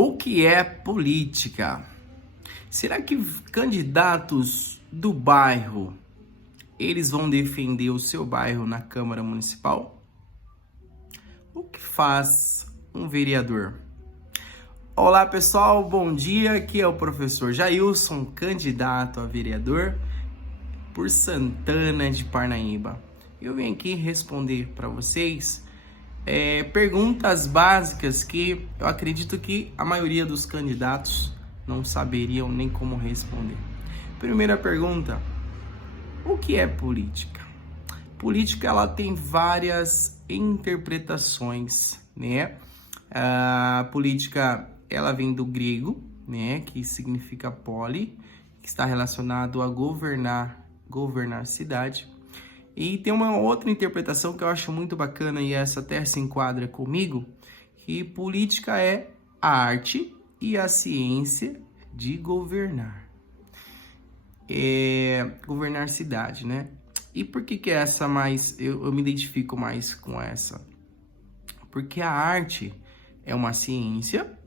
O que é política? Será que candidatos do bairro, eles vão defender o seu bairro na Câmara Municipal? O que faz um vereador? Olá pessoal, bom dia, aqui é o professor Jailson, candidato a vereador por Santana de Parnaíba. Eu vim aqui responder para vocês perguntas básicas que eu acredito que a maioria dos candidatos não saberiam nem como responder. Primeira pergunta: o que é política? Política, ela tem várias interpretações, né? A política, ela vem do grego, né, que significa poli, que está relacionado a governar cidade. E tem uma outra interpretação que eu acho muito bacana, e essa até se enquadra comigo, que política é a arte e a ciência de governar. Governar cidade, né? E por que essa mais, eu me identifico mais com essa? Porque a arte é uma ciência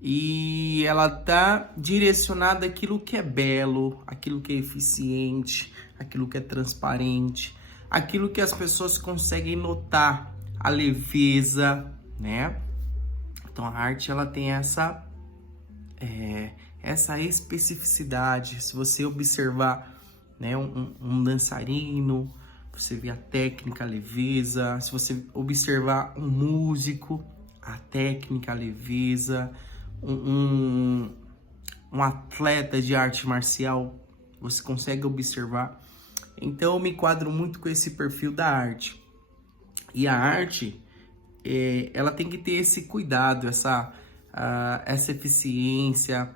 e ela tá direcionada àquilo que é belo, aquilo que é eficiente, aquilo que é transparente, aquilo que as pessoas conseguem notar, a leveza, né? Então a arte, ela tem essa especificidade. Se você observar, né, um dançarino, você vê a técnica, a leveza. Se você observar um músico, a técnica, a leveza. Um atleta de arte marcial, você consegue observar. Então eu me enquadro muito com esse perfil da arte. E a arte, ela tem que ter esse cuidado, essa eficiência,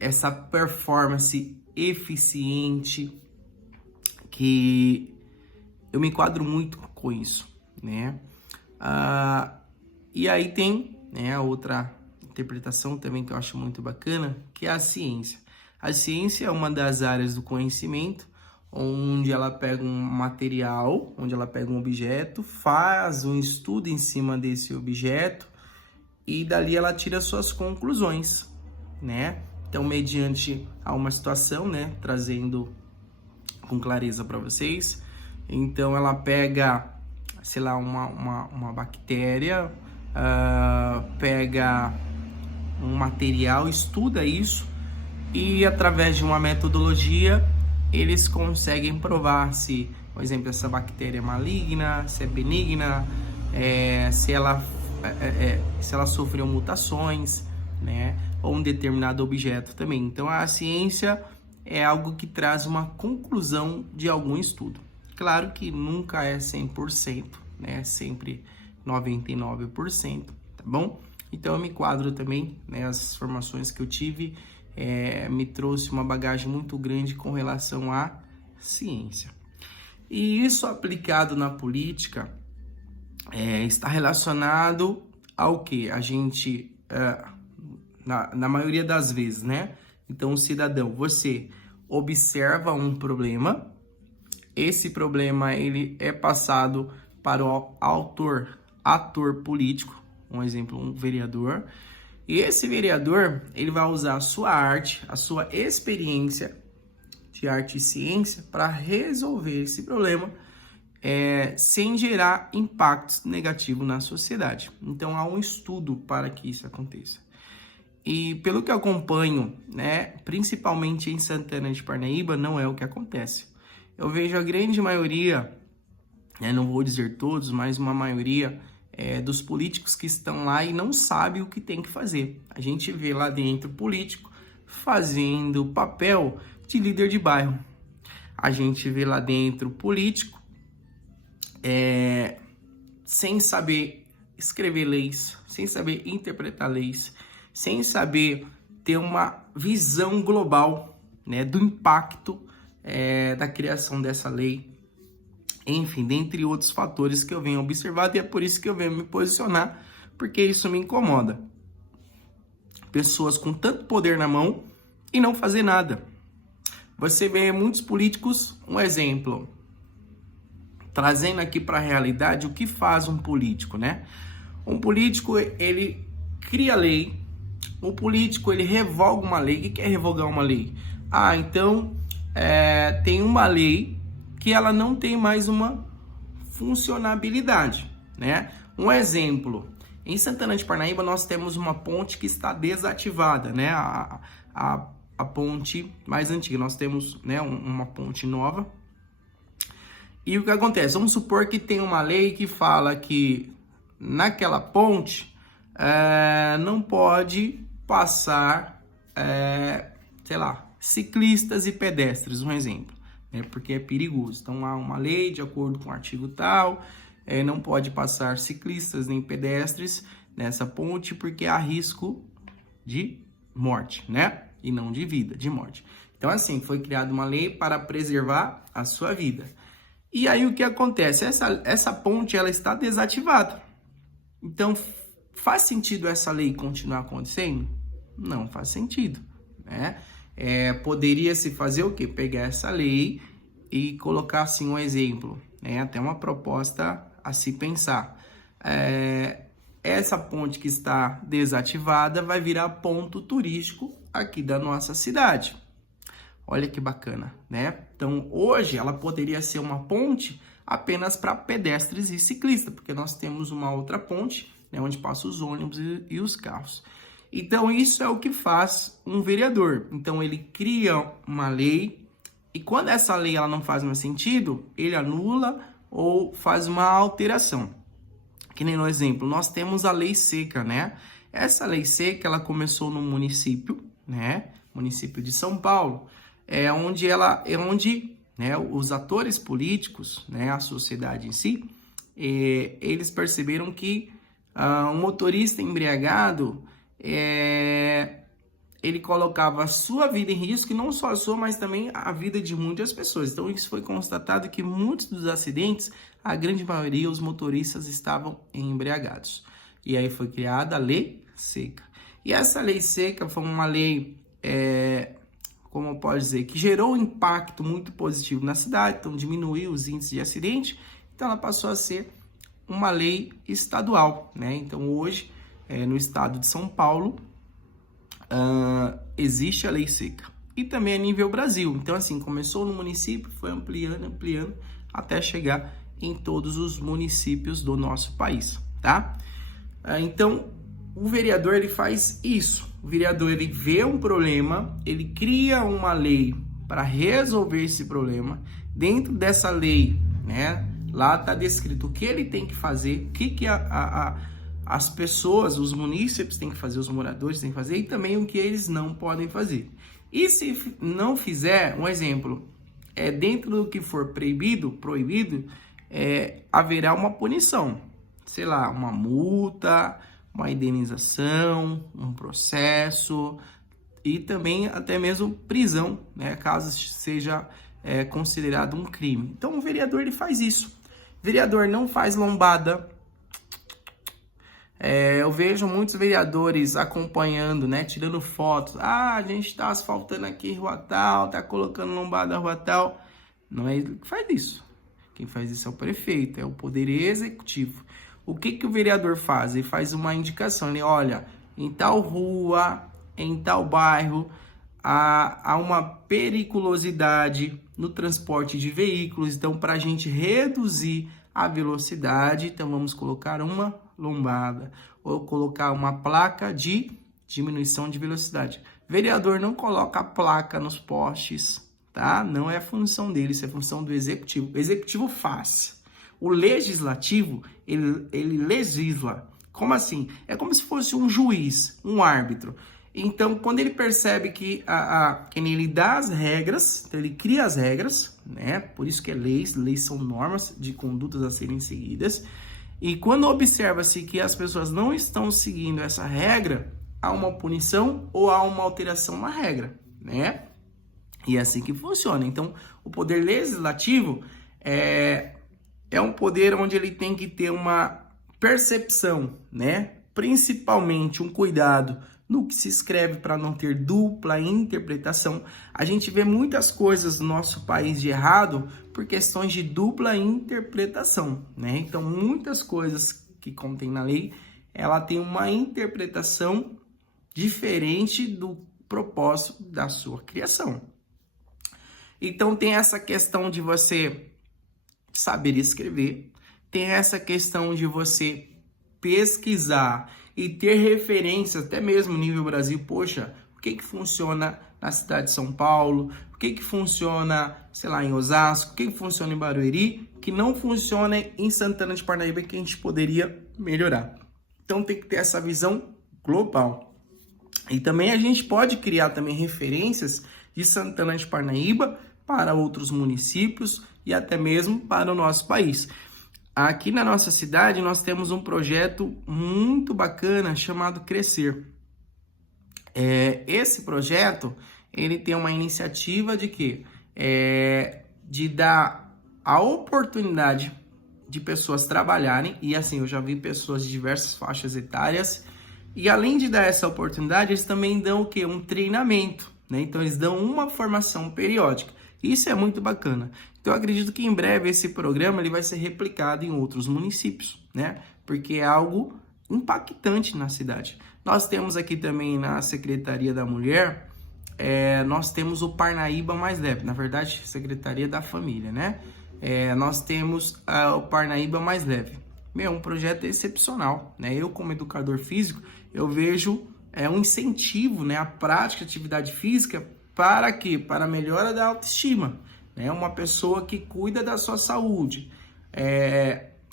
essa performance eficiente, que eu me enquadro muito com isso, né? E aí tem, né, a outra interpretação também que eu acho muito bacana, que é a ciência. A ciência é uma das áreas do conhecimento onde ela pega um material, onde ela pega um objeto, faz um estudo em cima desse objeto e dali ela tira suas conclusões, né? Então, mediante a uma situação, né, trazendo com clareza para vocês, então ela pega, sei lá, uma bactéria, pega um material, estuda isso e através de uma metodologia eles conseguem provar se, por exemplo, essa bactéria é maligna, se é benigna, se ela sofreu mutações, né, ou um determinado objeto também. Então a ciência é algo que traz uma conclusão de algum estudo. Claro que nunca é 100%, né, sempre 99%, tá bom? Então eu me enquadro também, né, as formações que eu tive me trouxe uma bagagem muito grande com relação à ciência. E isso aplicado na política está relacionado ao que? A gente, na maioria das vezes, né? Então, o cidadão, você observa um problema, esse problema ele é passado para o ator político, um exemplo, um vereador. E esse vereador, ele vai usar a sua arte, a sua experiência de arte e ciência para resolver esse problema sem gerar impactos negativos na sociedade. Então, há um estudo para que isso aconteça. E pelo que eu acompanho, né, principalmente em Santana de Parnaíba, não é o que acontece. Eu vejo a grande maioria, né, não vou dizer todos, mas uma maioria dos políticos que estão lá e não sabe o que tem que fazer. A gente vê lá dentro político fazendo papel de líder de bairro. A gente vê lá dentro político sem saber escrever leis, sem saber interpretar leis, sem saber ter uma visão global, né, do impacto da criação dessa lei. Enfim, dentre outros fatores que eu venho observando, e é por isso que eu venho me posicionar, porque isso me incomoda. Pessoas com tanto poder na mão e não fazer nada. Você vê muitos políticos, um exemplo, trazendo aqui para a realidade o que faz um político, né? Um político, ele cria a lei, o político ele revoga uma lei. O que é revogar uma lei? Então tem uma lei que ela não tem mais uma funcionabilidade, né? Um exemplo, em Santana de Parnaíba nós temos uma ponte que está desativada, né? A ponte mais antiga, nós temos, né, uma ponte nova. E o que acontece? Vamos supor que tem uma lei que fala que naquela ponte não pode passar, sei lá, ciclistas e pedestres, um exemplo, né? Porque é perigoso. Então há uma lei de acordo com o artigo tal, não pode passar ciclistas nem pedestres nessa ponte porque há risco de morte, né? E não de vida, de morte. Então assim, foi criada uma lei para preservar a sua vida. E aí o que acontece? Essa ponte ela está desativada. Então faz sentido essa lei continuar acontecendo? Não faz sentido, né? Poderia se fazer o quê? Pegar essa lei e colocar assim um exemplo, né? Até uma proposta a se pensar. Essa ponte que está desativada vai virar ponto turístico aqui da nossa cidade. Olha que bacana, né? Então, hoje ela poderia ser uma ponte apenas para pedestres e ciclistas, porque nós temos uma outra ponte, né, onde passam os ônibus e os carros. Então, isso é o que faz um vereador. Então, ele cria uma lei e quando essa lei ela não faz mais sentido, ele anula ou faz uma alteração. Que nem no exemplo, nós temos a lei seca, né? Essa lei seca, ela começou no município, né? Município de São Paulo, onde né, os atores políticos, né, a sociedade em si, eles perceberam que um motorista embriagado, ele colocava a sua vida em risco, e não só a sua, mas também a vida de muitas pessoas. Então, isso foi constatado que muitos dos acidentes, a grande maioria, os motoristas estavam embriagados. E aí foi criada a lei seca. E essa lei seca foi uma lei, como eu posso dizer, que gerou um impacto muito positivo na cidade, então diminuiu os índices de acidente, então ela passou a ser uma lei estadual, né? Então hoje, no estado de São Paulo, existe a lei seca. E também a nível Brasil, então assim, começou no município, foi ampliando, até chegar em todos os municípios do nosso país, tá? Então, o vereador, ele faz isso. O vereador, ele vê um problema, ele cria uma lei para resolver esse problema. Dentro dessa lei, né, lá está descrito o que ele tem que fazer, o que as pessoas, os munícipes têm que fazer, os moradores têm que fazer, e também o que eles não podem fazer. E se não fizer, um exemplo, dentro do que for proibido, haverá uma punição. Sei lá, uma multa, uma indenização, um processo e também até mesmo prisão, né, caso seja considerado um crime. Então o vereador ele faz isso. O vereador não faz lombada. Eu vejo muitos vereadores acompanhando, né, tirando fotos. A gente está asfaltando aqui rua tal, tá colocando lombada rua tal. Não é ele que faz isso. Quem faz isso é o prefeito, é o poder executivo. O que o vereador faz? Ele faz uma indicação, ele olha, em tal rua, em tal bairro, há uma periculosidade no transporte de veículos, então para a gente reduzir a velocidade, então vamos colocar uma lombada, ou colocar uma placa de diminuição de velocidade. Vereador não coloca a placa nos postes, tá? Não é a função dele, isso é função do executivo. O executivo faz. O legislativo, ele legisla. Como assim? É como se fosse um juiz, um árbitro. Então, quando ele percebe que ele dá as regras, então ele cria as regras, né? Por isso que é leis são normas de condutas a serem seguidas. E quando observa-se que as pessoas não estão seguindo essa regra, há uma punição ou há uma alteração na regra, né? E é assim que funciona. Então, o poder legislativo é um poder onde ele tem que ter uma percepção, né? Principalmente um cuidado no que se escreve para não ter dupla interpretação. A gente vê muitas coisas no nosso país de errado por questões de dupla interpretação, né? Então, muitas coisas que contém na lei ela tem uma interpretação diferente do propósito da sua criação. Então tem essa questão de você saber escrever, tem essa questão de você pesquisar e ter referências, até mesmo nível Brasil. Poxa, o que funciona na cidade de São Paulo? O que funciona, sei lá, em Osasco? O que funciona em Barueri? Que não funciona em Santana de Parnaíba, que a gente poderia melhorar. Então tem que ter essa visão global. E também a gente pode criar também referências de Santana de Parnaíba para outros municípios e até mesmo para o nosso país. Aqui na nossa cidade nós temos um projeto muito bacana chamado Crescer. Esse projeto ele tem uma iniciativa de quê? De dar a oportunidade de pessoas trabalharem, e assim, eu já vi pessoas de diversas faixas etárias, e além de dar essa oportunidade, eles também dão o quê? Um treinamento, né? Então eles dão uma formação periódica. Isso é muito bacana. Então eu acredito que em breve esse programa ele vai ser replicado em outros municípios, né? Porque é algo impactante na cidade. Nós temos aqui também na Secretaria da Mulher, nós temos o Parnaíba Mais Leve, na verdade, Secretaria da Família, né? Nós temos o Parnaíba Mais Leve. Um projeto excepcional, né? Eu, como educador físico, eu vejo um incentivo, né, à prática de atividade física. Para quê? Para a melhora da autoestima, né? Uma pessoa que cuida da sua saúde,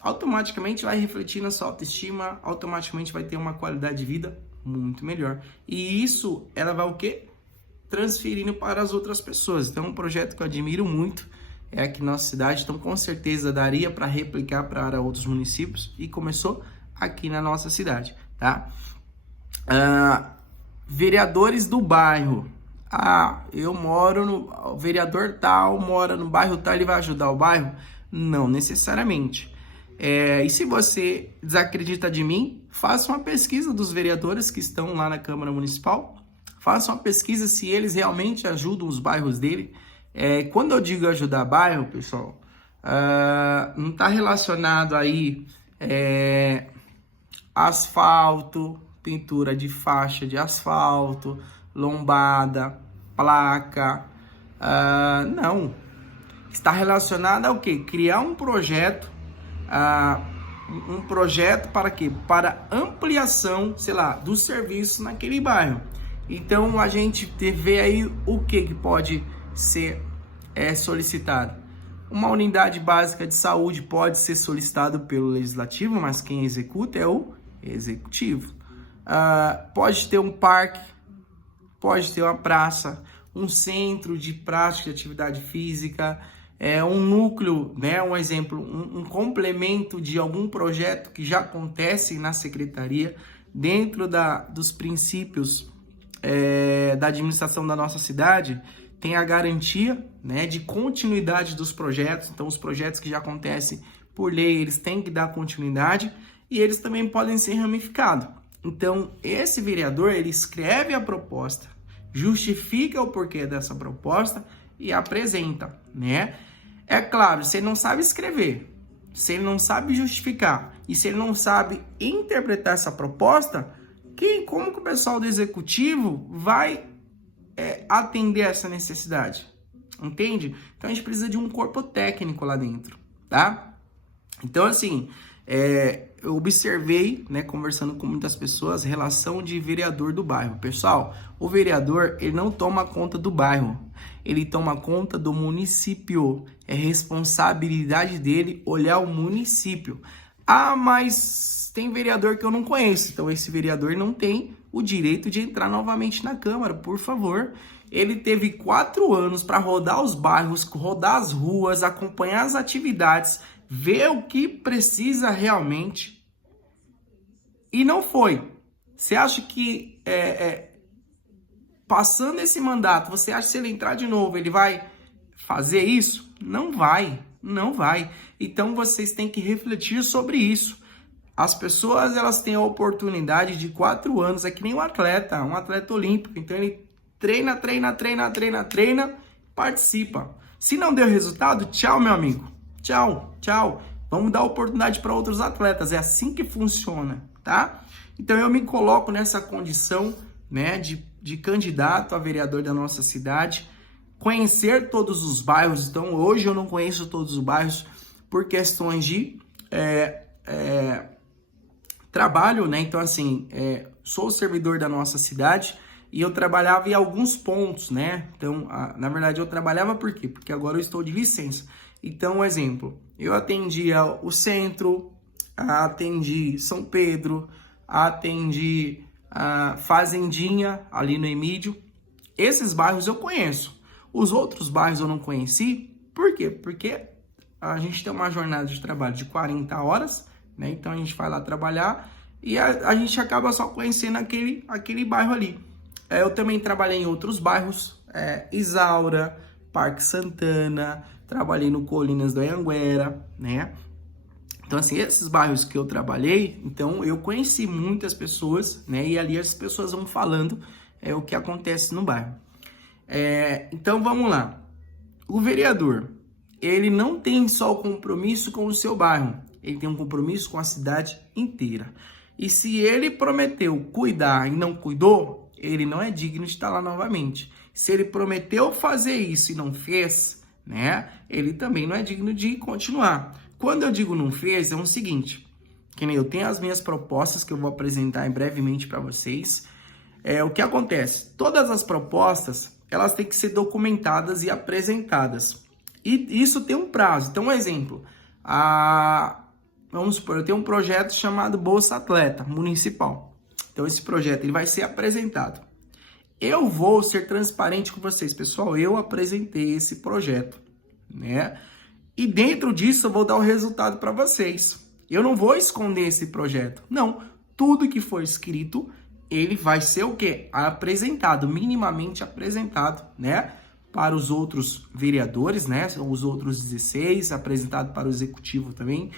automaticamente vai refletir na sua autoestima, automaticamente vai ter uma qualidade de vida muito melhor. E isso, ela vai o quê? Transferindo para as outras pessoas. Então, é um projeto que eu admiro muito, aqui na nossa cidade, então com certeza daria para replicar para outros municípios, e começou aqui na nossa cidade, tá? Vereadores do bairro. Eu moro o vereador tal mora no bairro tal, ele vai ajudar o bairro? Não necessariamente. E se você desacredita de mim, faça uma pesquisa dos vereadores que estão lá na Câmara Municipal, faça uma pesquisa se eles realmente ajudam os bairros dele. Quando eu digo ajudar bairro, pessoal, não está relacionado aí asfalto, pintura de faixa de asfalto, lombada, placa, não. Está relacionado ao quê? Criar um projeto, para quê? Para ampliação, sei lá, do serviço naquele bairro. Então a gente vê aí o que pode ser solicitado. Uma unidade básica de saúde pode ser solicitado pelo legislativo, mas quem executa é o executivo. Pode ter um parque, pode ter uma praça, um centro de prática de atividade física, um núcleo, né? Um exemplo, um complemento de algum projeto que já acontece na secretaria, dentro dos princípios da administração da nossa cidade. Tem a garantia, né, de continuidade dos projetos. Então, os projetos que já acontecem por lei, eles têm que dar continuidade, e eles também podem ser ramificados. Então, esse vereador, ele escreve a proposta, justifica o porquê dessa proposta e apresenta, né? É claro, se ele não sabe escrever, se ele não sabe justificar e se ele não sabe interpretar essa proposta, como que o pessoal do executivo vai atender essa necessidade? Entende? Então, a gente precisa de um corpo técnico lá dentro, tá? Então, assim, eu observei, né, conversando com muitas pessoas, relação de vereador do bairro. Pessoal, o vereador, ele não toma conta do bairro, ele toma conta do município. É responsabilidade dele olhar o município. Mas tem vereador que eu não conheço, então esse vereador não tem o direito de entrar novamente na Câmara, por favor. Ele teve 4 anos para rodar os bairros, rodar as ruas, acompanhar as atividades, ver o que precisa realmente, e não foi. Você acha que passando esse mandato, você acha que se ele entrar de novo, ele vai fazer isso? Não vai, não vai. Então vocês têm que refletir sobre isso. As pessoas, elas têm a oportunidade de 4 anos, é que nem um atleta olímpico. Então ele treina, participa. Se não deu resultado, tchau, meu amigo. Tchau. Vamos dar oportunidade para outros atletas. É assim que funciona, tá? Então eu me coloco nessa condição, né, de candidato a vereador da nossa cidade, conhecer todos os bairros. Então hoje eu não conheço todos os bairros por questões de trabalho, né? Então assim, sou servidor da nossa cidade e eu trabalhava em alguns pontos, né? Então, na verdade eu trabalhava por quê? Porque agora eu estou de licença. Então, um exemplo, eu atendia o centro, atendi São Pedro, atendi a Fazendinha ali no Emídio. Esses bairros eu conheço. Os outros bairros eu não conheci. Por quê? Porque a gente tem uma jornada de trabalho de 40 horas, né? Então a gente vai lá trabalhar e a gente acaba só conhecendo aquele bairro ali. Eu também trabalhei em outros bairros, Isaura, Parque Santana, trabalhei no Colinas do Anhanguera, né? Então, assim, esses bairros que eu trabalhei, então eu conheci muitas pessoas, né? E ali as pessoas vão falando o que acontece no bairro. Então, vamos lá. O vereador, ele não tem só o compromisso com o seu bairro, ele tem um compromisso com a cidade inteira. E se ele prometeu cuidar e não cuidou, ele não é digno de estar lá novamente. Se ele prometeu fazer isso e não fez, né? Ele também não é digno de continuar. Quando eu digo não fez, é o seguinte, que nem eu tenho as minhas propostas que eu vou apresentar brevemente para vocês. O que acontece? Todas as propostas, elas têm que ser documentadas e apresentadas. E isso tem um prazo. Então, um exemplo, vamos supor, eu tenho um projeto chamado Bolsa Atleta Municipal. Então, esse projeto ele vai ser apresentado. Eu vou ser transparente com vocês, pessoal. Eu apresentei esse projeto, né? E dentro disso, eu vou dar o resultado para vocês. Eu não vou esconder esse projeto. Não. Tudo que for escrito, ele vai ser o quê? Apresentado, minimamente apresentado, né? Para os outros vereadores, né? Os outros 16, apresentado para o executivo também.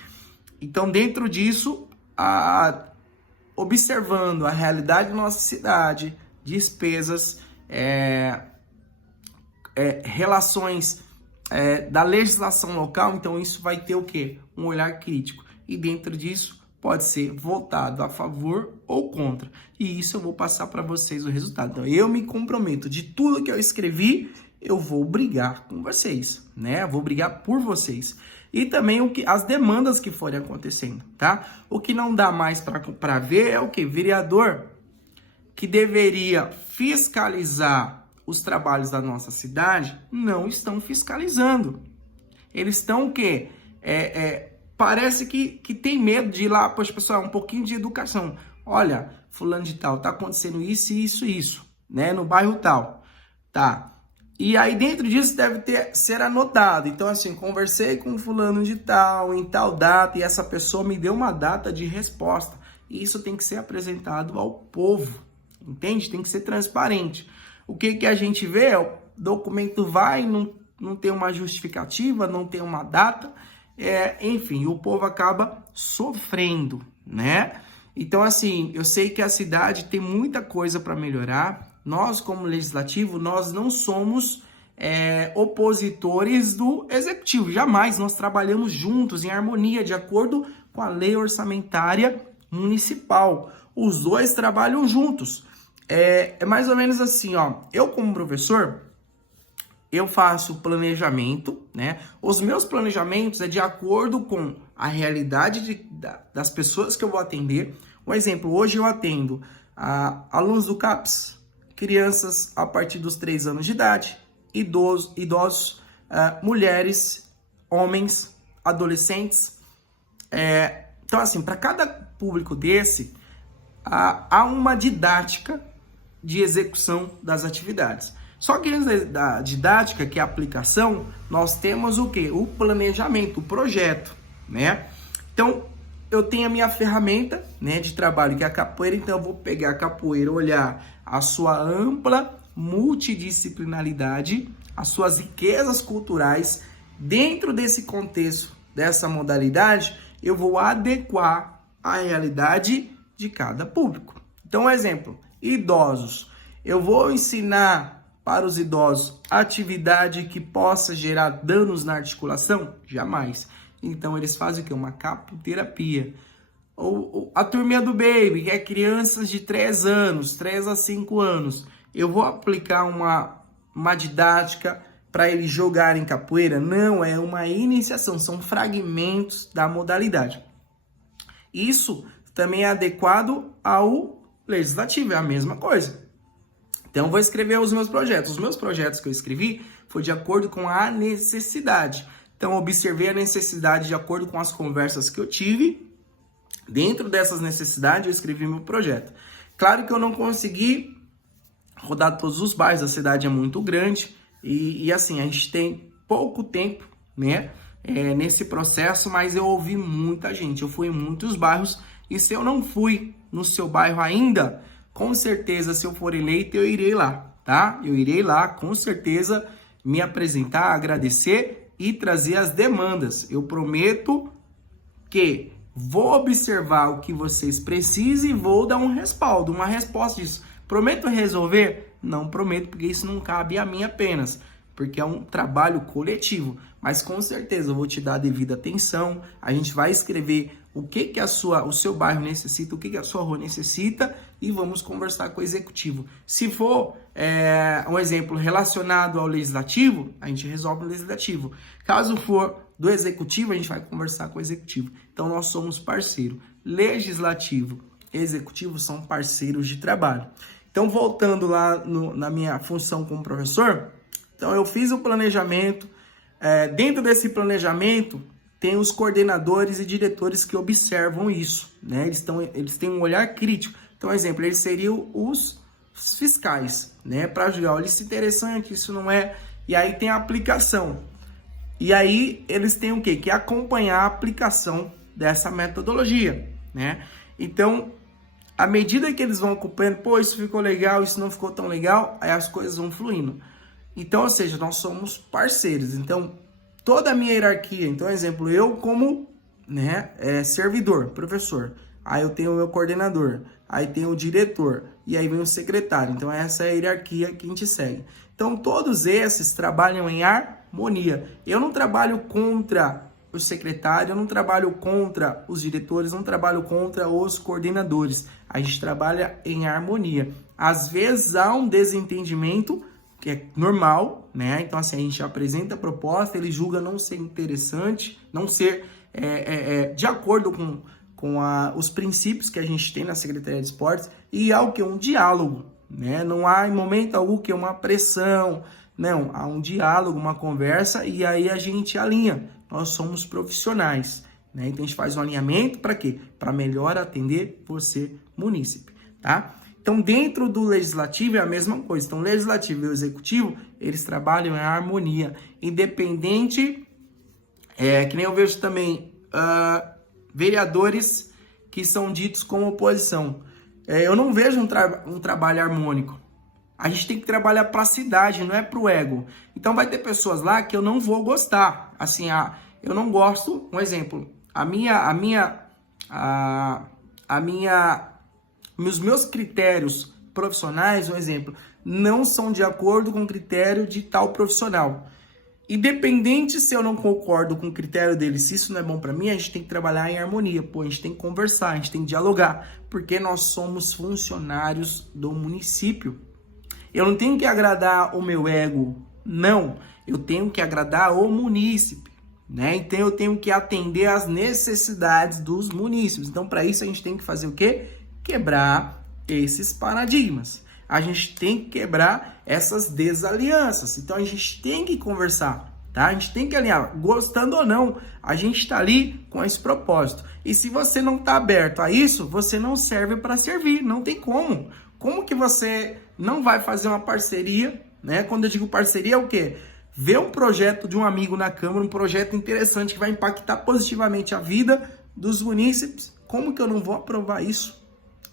Então, dentro disso, observando a realidade da nossa cidade, despesas, relações da legislação local, então isso vai ter o quê? Um olhar crítico. E dentro disso pode ser votado a favor ou contra. E isso eu vou passar para vocês o resultado. Então eu me comprometo de tudo que eu escrevi, eu vou brigar com vocês, né? Vou brigar por vocês. E também as demandas que forem acontecendo, tá? O que não dá mais para ver é o que? Vereador que deveria fiscalizar os trabalhos da nossa cidade, não estão fiscalizando. Eles estão o quê? Parece que tem medo de ir lá, poxa, pessoal, um pouquinho de educação. Olha, fulano de tal, tá acontecendo isso, né? No bairro tal, tá? E aí dentro disso deve ser anotado. Então assim, conversei com fulano de tal, em tal data, e essa pessoa me deu uma data de resposta. E isso tem que ser apresentado ao povo, entende? Tem que ser transparente. O que a gente vê? O documento vai, não tem uma justificativa, não tem uma data, enfim, o povo acaba sofrendo, né? Então assim, eu sei que a cidade tem muita coisa para melhorar. Nós, como legislativo, nós não somos opositores do executivo, jamais. Nós trabalhamos juntos, em harmonia, de acordo com a lei orçamentária municipal. Os dois trabalham juntos. É mais ou menos assim, ó. Eu, como professor, eu faço planejamento, né? Os meus planejamentos é de acordo com a realidade das pessoas que eu vou atender. Um exemplo, hoje eu atendo alunos do CAPS, crianças a partir dos 3 anos de idade, idosos, mulheres, homens, adolescentes. Então, assim, para cada público desse, há uma didática de execução das atividades. Só que antes da didática, que é a aplicação, nós temos o quê? O planejamento, o projeto, né? Então, eu tenho a minha ferramenta, né, de trabalho, que é a capoeira. Então, eu vou pegar a capoeira, olhar a sua ampla multidisciplinaridade, as suas riquezas culturais. Dentro desse contexto, dessa modalidade, eu vou adequar a realidade de cada público. Então, exemplo, idosos. Eu vou ensinar para os idosos atividade que possa gerar danos na articulação? Jamais. Então, eles fazem o quê? Uma capoterapia. a turminha do Baby, que é crianças de 3 anos, 3 a 5 anos, eu vou aplicar uma didática para eles jogarem capoeira? Não, é uma iniciação, são fragmentos da modalidade. Isso também é adequado ao legislativo, é a mesma coisa. Então, eu vou escrever os meus projetos. Os meus projetos que eu escrevi foi de acordo com a necessidade. Então, eu observei a necessidade de acordo com as conversas que eu tive. Dentro dessas necessidades, eu escrevi meu projeto. Claro que eu não consegui rodar todos os bairros, a cidade é muito grande. E assim, a gente tem pouco tempo, né, nesse processo, mas eu ouvi muita gente. Eu fui em muitos bairros. E se eu não fui no seu bairro ainda, com certeza, se eu for eleito, eu irei lá, tá? Eu irei lá, com certeza, me apresentar, agradecer e trazer as demandas. Eu prometo que vou observar o que vocês precisam e vou dar um respaldo, uma resposta disso. Prometo resolver? Não prometo, porque isso não cabe a mim apenas, porque é um trabalho coletivo. Mas com certeza eu vou te dar a devida atenção, a gente vai escrever o que o seu bairro necessita, o que a sua rua necessita e vamos conversar com o executivo. Se for um exemplo relacionado ao legislativo, a gente resolve no legislativo. Caso for do executivo, a gente vai conversar com o executivo. Então nós somos parceiro. Legislativo e executivo são parceiros de trabalho. Então voltando lá na minha função como professor, então eu fiz o planejamento. Dentro desse planejamento, tem os coordenadores e diretores que observam isso, né? Eles têm um olhar crítico. Então, exemplo, eles seriam os fiscais, né? Para julgar, olha, isso é interessante, isso não é. E aí tem a aplicação. E aí eles têm o quê? Que acompanhar a aplicação dessa metodologia, né? Então, à medida que eles vão acompanhando, pô, isso ficou legal, isso não ficou tão legal, aí as coisas vão fluindo. Então, ou seja, nós somos parceiros. Então, toda a minha hierarquia, então, exemplo, eu como, né, servidor, professor, aí eu tenho o meu coordenador, aí tem o diretor, e aí vem o secretário. Então, essa é a hierarquia que a gente segue. Então, todos esses trabalham em harmonia. Eu não trabalho contra o secretário, eu não trabalho contra os diretores, não trabalho contra os coordenadores. A gente trabalha em harmonia. Às vezes, há um desentendimento, que é normal, né? Então, assim, a gente apresenta a proposta, ele julga não ser interessante, não ser de acordo com os princípios que a gente tem na Secretaria de Esportes, e há o que? Um diálogo, né? Não há em momento algum que uma pressão, não, há um diálogo, uma conversa, e aí a gente alinha. Nós somos profissionais, né? Então, a gente faz um alinhamento para quê? Para melhor atender você, munícipe, tá? Então, dentro do legislativo é a mesma coisa. Então, o legislativo e o executivo, eles trabalham em harmonia. Independente, que nem eu vejo também, vereadores que são ditos como oposição. Eu não vejo um trabalho harmônico. A gente tem que trabalhar para a cidade, não é para o ego. Então, vai ter pessoas lá que eu não vou gostar. Assim, eu não gosto, um exemplo, os meus critérios profissionais, um exemplo, não são de acordo com o critério de tal profissional. Independente se eu não concordo com o critério dele, se isso não é bom para mim, a gente tem que trabalhar em harmonia, pô, a gente tem que conversar, a gente tem que dialogar, porque nós somos funcionários do município. Eu não tenho que agradar o meu ego, não, eu tenho que agradar o munícipe, né? Então eu tenho que atender às necessidades dos munícipes. Então, para isso a gente tem que fazer o quê? Quebrar esses paradigmas. A gente tem que quebrar essas desalianças. Então, a gente tem que conversar, tá? A gente tem que alinhar. Gostando ou não, a gente está ali com esse propósito. E se você não está aberto a isso, você não serve para servir. Não tem como. Como que você não vai fazer uma parceria, né? Quando eu digo parceria, é o quê? Ver um projeto de um amigo na Câmara, um projeto interessante que vai impactar positivamente a vida dos munícipes. Como que eu não vou aprovar isso?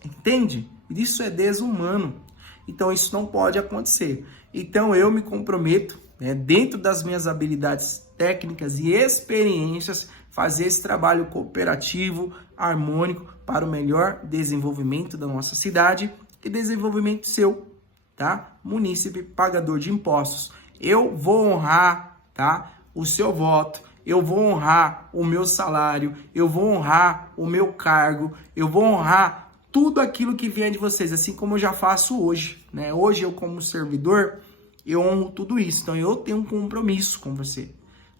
Entende? Isso é desumano. Então, isso não pode acontecer. Então, eu me comprometo, né, dentro das minhas habilidades técnicas e experiências, fazer esse trabalho cooperativo, harmônico, para o melhor desenvolvimento da nossa cidade e desenvolvimento seu, tá? Munícipe, pagador de impostos. Eu vou honrar, tá, o seu voto. eu vou honrar o meu salário, eu vou honrar o meu cargo, eu vou honrar tudo aquilo que vier de vocês, assim como eu já faço hoje, né? Hoje eu, como servidor, eu honro tudo isso. Então eu tenho um compromisso com você,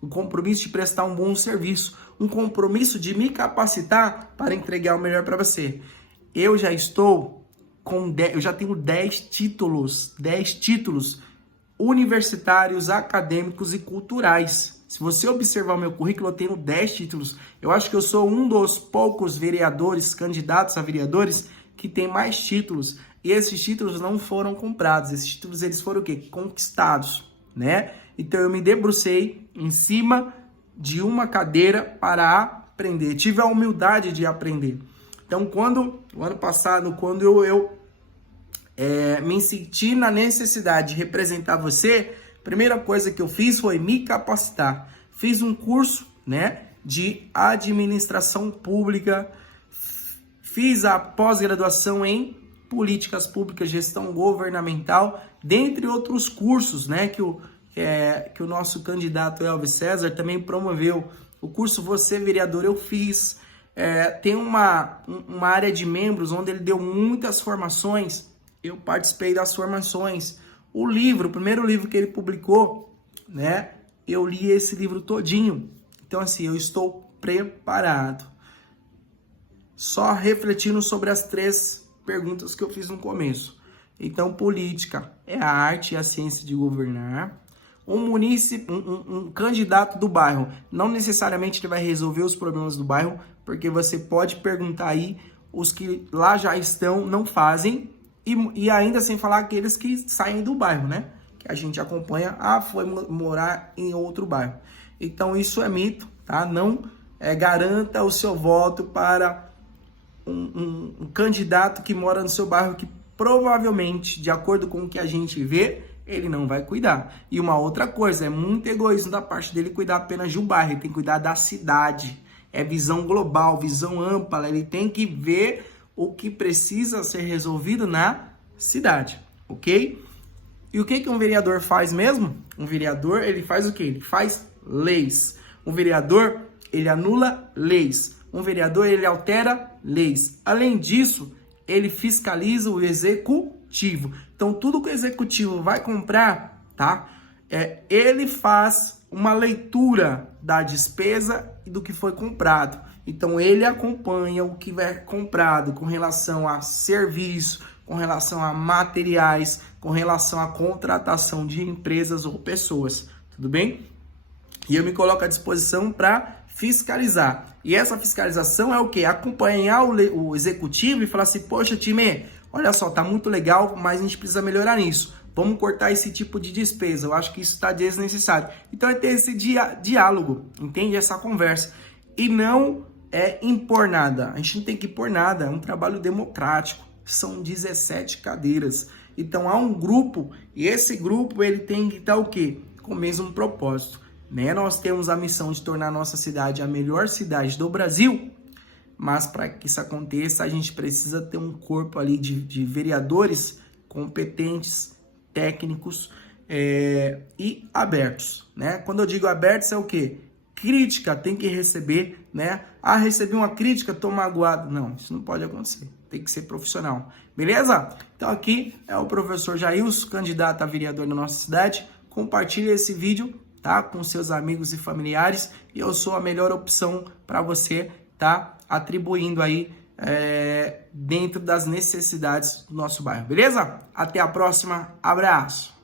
um compromisso de prestar um bom serviço, um compromisso de me capacitar para entregar o melhor para você. Eu já estou eu já tenho 10 títulos universitários, acadêmicos e culturais. Se você observar o meu currículo, eu tenho 10 títulos. Eu acho que eu sou um dos poucos vereadores, candidatos a vereadores, que tem mais títulos. E esses títulos não foram comprados. Esses títulos, eles foram o quê? Conquistados, né? Então, eu me debrucei em cima de uma cadeira para aprender. Tive a humildade de aprender. Então, o ano passado, quando eu me senti na necessidade de representar você, a primeira coisa que eu fiz foi me capacitar. Fiz um curso, né, de administração pública, fiz a pós-graduação em políticas públicas, gestão governamental, dentre outros cursos, né, que o nosso candidato Elvis César também promoveu. O curso Você Vereador eu fiz. Tem uma área de membros onde ele deu muitas formações. Eu participei das formações. O primeiro livro que ele publicou, né? Eu li esse livro todinho. Então, assim, eu estou preparado. Só refletindo sobre as 3 perguntas que eu fiz no começo. Então, política é a arte e a ciência de governar. Um candidato do bairro, não necessariamente ele vai resolver os problemas do bairro, porque você pode perguntar aí, os que lá já estão não fazem, e ainda sem falar aqueles que saem do bairro, né? Que a gente acompanha, foi morar em outro bairro. Então isso é mito, tá? Não garanta o seu voto para um candidato que mora no seu bairro, que provavelmente, de acordo com o que a gente vê, ele não vai cuidar. E uma outra coisa, é muito egoísmo da parte dele cuidar apenas de um bairro, ele tem que cuidar da cidade. É visão global, visão ampla, ele tem que ver o que precisa ser resolvido na cidade, ok? E o que um vereador faz mesmo? Um vereador, ele faz o quê? Ele faz leis. Um vereador, ele anula leis. Um vereador, ele altera leis. Além disso, ele fiscaliza o executivo. Então, tudo que o executivo vai comprar, tá? Ele faz uma leitura da despesa e do que foi comprado. Então, ele acompanha o que é comprado com relação a serviço, com relação a materiais, com relação à contratação de empresas ou pessoas. Tudo bem? E eu me coloco à disposição para fiscalizar. E essa fiscalização é o quê? Acompanhar o executivo e falar assim, poxa, time, olha só, tá muito legal, mas a gente precisa melhorar nisso. Vamos cortar esse tipo de despesa. Eu acho que isso está desnecessário. Então é ter esse diálogo, entende? Essa conversa. E não impor nada. A gente não tem que impor nada. É um trabalho democrático. São 17 cadeiras. Então há um grupo, e esse grupo ele tem que estar o quê? Com o mesmo propósito. Né? Nós temos a missão de tornar a nossa cidade a melhor cidade do Brasil, mas para que isso aconteça, a gente precisa ter um corpo ali de vereadores competentes, técnicos e abertos. Né? Quando eu digo abertos, é o quê? Crítica tem que receber, né? Recebi uma crítica, tô magoado. Não, isso não pode acontecer. Tem que ser profissional. Beleza? Então aqui é o professor Jailson, candidato a vereador da nossa cidade. Compartilhe esse vídeo, tá? Com seus amigos e familiares. E eu sou a melhor opção para você, tá? Atribuindo aí dentro das necessidades do nosso bairro. Beleza? Até a próxima. Abraço.